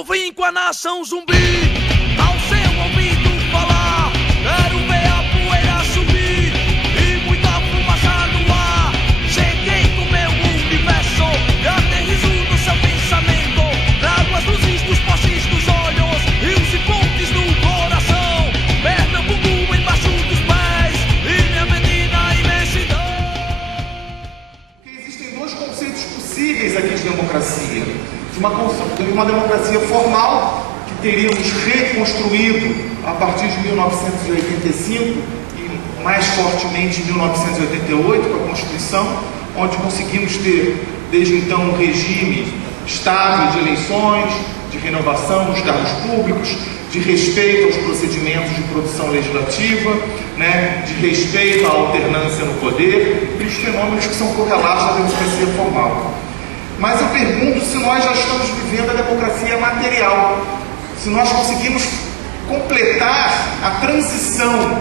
eu vim com a nação zumbi, ao seu ouvido falar. Quero ver a poeira subir e muita fumaça no ar. Cheguei no meu universo e aterrizo no seu pensamento. Trago as luzes dos postes dos olhos, rios e pontes no coração. Pernambuco embaixo dos pés e minha menina imensidão. Porque existem dois conceitos possíveis aqui de democracia. De uma democracia formal, que teríamos reconstruído a partir de 1985 e mais fortemente em 1988 com a Constituição, onde conseguimos ter desde então um regime estável de eleições, de renovação dos cargos públicos, de respeito aos procedimentos de produção legislativa, de respeito à alternância no poder e os fenômenos que são correlatos à democracia formal. Mas eu pergunto se nós já estamos vivendo a democracia material, se nós conseguimos completar a transição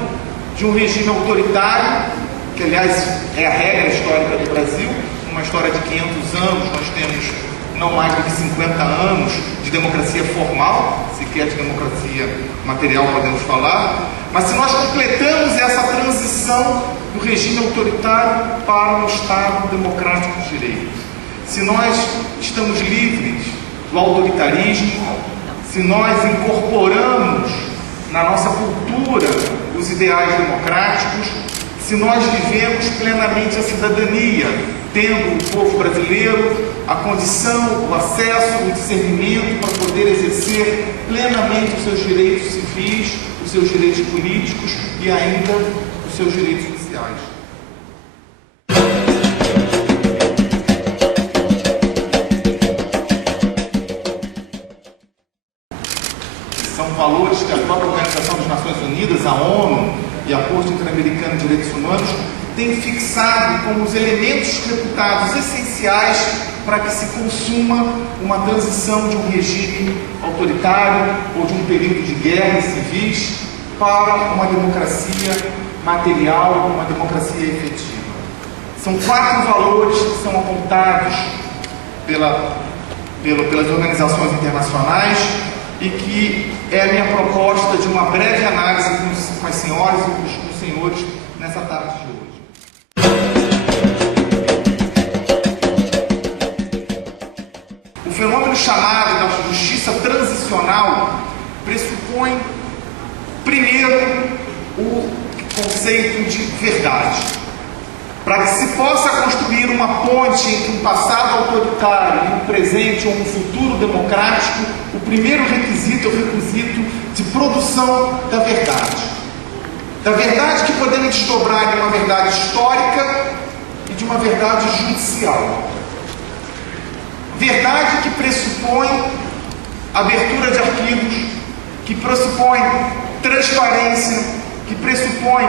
de um regime autoritário, que aliás é a regra histórica do Brasil, uma história de 500 anos, nós temos não mais do que 50 anos de democracia formal, sequer de democracia material podemos falar, mas se nós completamos essa transição do regime autoritário para um Estado democrático de direito, se nós estamos livres do autoritarismo, se nós incorporamos na nossa cultura os ideais democráticos, se nós vivemos plenamente a cidadania, tendo o povo brasileiro a condição, o acesso, o discernimento para poder exercer plenamente os seus direitos civis, os seus direitos políticos e ainda os seus direitos sociais. São valores que a própria Organização das Nações Unidas, a ONU e a Corte Interamericana de Direitos Humanos têm fixado como os elementos reputados essenciais para que se consuma uma transição de um regime autoritário ou de um período de guerras civis para uma democracia material, uma democracia efetiva. São 4 valores que são apontados pelas organizações internacionais e que é a minha proposta de uma breve análise com as senhoras e com os senhores nessa tarde de hoje. O fenômeno chamado da justiça transicional pressupõe, primeiro, o conceito de verdade. Para que se possa construir uma ponte entre um passado autoritário e um presente ou um futuro democrático, o primeiro requisito é o requisito de produção da verdade. Da verdade que podemos desdobrar em uma verdade histórica e de uma verdade judicial. Verdade que pressupõe abertura de arquivos, que pressupõe transparência, que pressupõe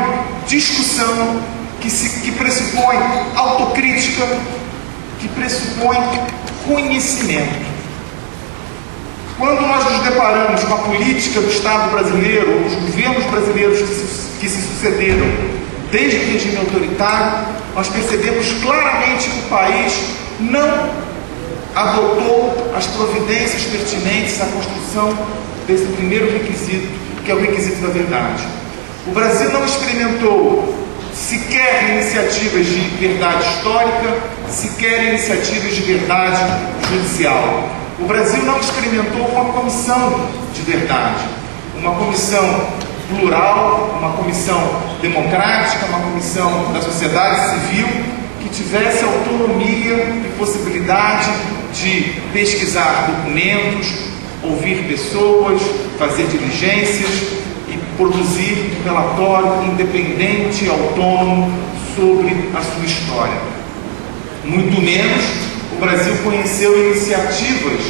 discussão, que pressupõe autocrítica, que pressupõe conhecimento. Quando nós nos deparamos com a política do Estado brasileiro, ou dos governos brasileiros que se sucederam desde o regime autoritário, nós percebemos claramente que o país não adotou as providências pertinentes à construção desse primeiro requisito, que é o requisito da verdade. O Brasil não experimentou sequer iniciativas de verdade histórica, sequer iniciativas de verdade judicial. O Brasil não experimentou uma comissão de verdade, uma comissão plural, uma comissão democrática, uma comissão da sociedade civil que tivesse autonomia e possibilidade de pesquisar documentos, ouvir pessoas, fazer diligências e produzir um relatório independente e autônomo sobre a sua história. Muito menos o Brasil conheceu iniciativas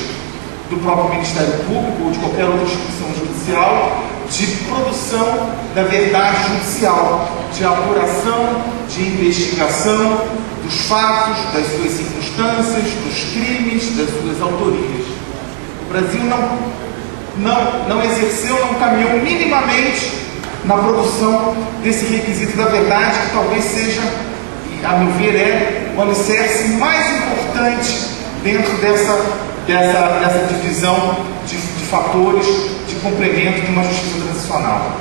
do próprio Ministério Público ou de qualquer outra instituição judicial de produção da verdade judicial, de apuração, de investigação dos fatos, das suas circunstâncias, dos crimes, das suas autorias. O Brasil não exerceu, não caminhou minimamente na produção desse requisito da verdade, que talvez seja, a meu ver, o alicerce mais importante dentro dessa divisão de fatores de complemento de uma justiça transicional.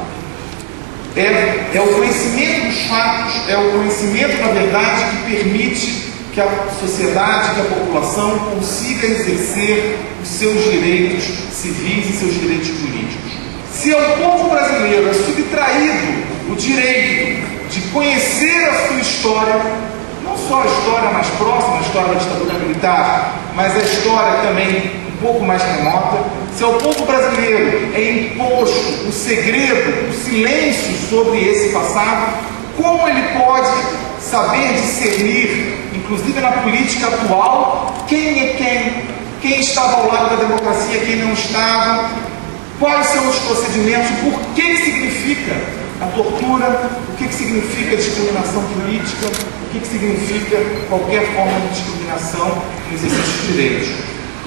É o conhecimento dos fatos, é o conhecimento da verdade que permite que a sociedade, que a população consiga exercer os seus direitos civis e seus direitos políticos. Se ao povo brasileiro é subtraído o direito de conhecer a sua história, não só a história mais próxima, a história da ditadura militar, mas a história também um pouco mais remota, se ao povo brasileiro é imposto o segredo, o silêncio sobre esse passado, como ele pode saber discernir, inclusive na política atual, quem é quem estava ao lado da democracia, quem não estava, quais são os procedimentos, por que significa a tortura, o que significa a discriminação política, o que significa qualquer forma de discriminação no exercício de direitos.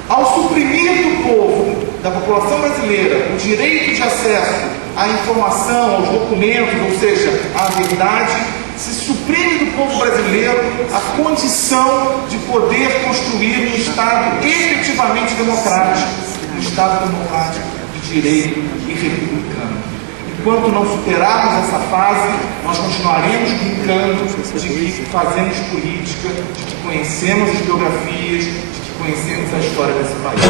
Ao suprimir do povo, da população brasileira, o direito de acesso à informação, aos documentos, ou seja, à verdade, se suprime do povo brasileiro a condição de poder construir um Estado efetivamente democrático, um Estado democrático de direito e republicano. Enquanto não superarmos essa fase, nós continuaremos brincando de que fazemos política, de que conhecemos as biografias, de que conhecemos a história desse país.